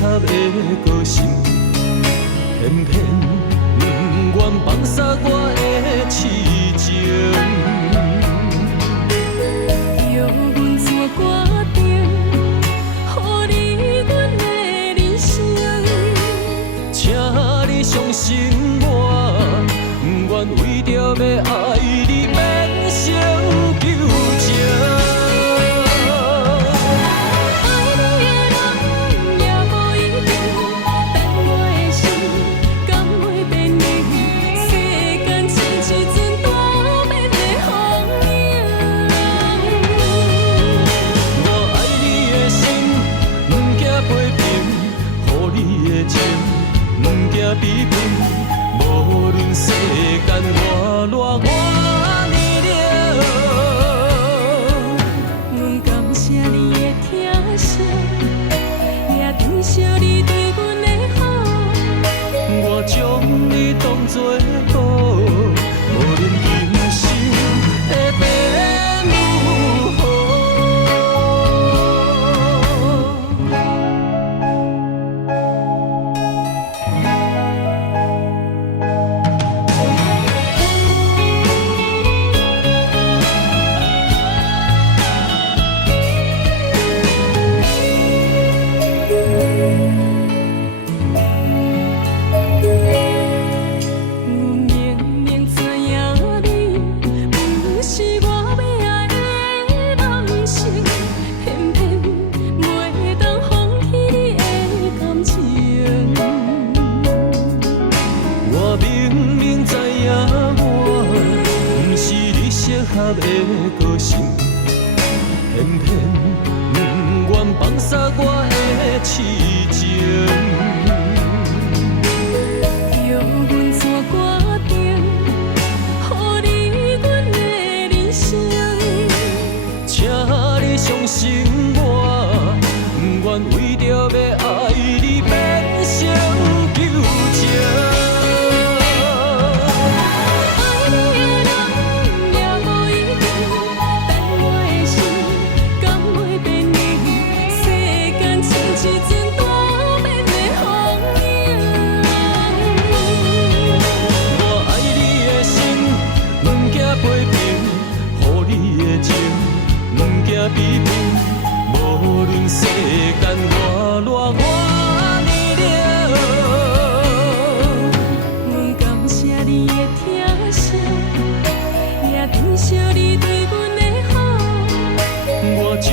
合的个性，偏偏不愿放下我的痴情。叫阮怎决定，予你阮的人生？请你相信我，不愿为着要爱你变成求情。比拼，无论世间外偌换你了。阮感谢你的疼惜，也珍惜你对阮的好。我将你当作宝，无论人生会变如何。合的个性，偏偏不愿放下我的痴情。叫阮怎决定，予你阮的人生？请你相信我，不愿为着要爱你变成求情。比拼，无论世间外偌换你了。阮感谢你的疼惜，也珍惜你对阮的好。我将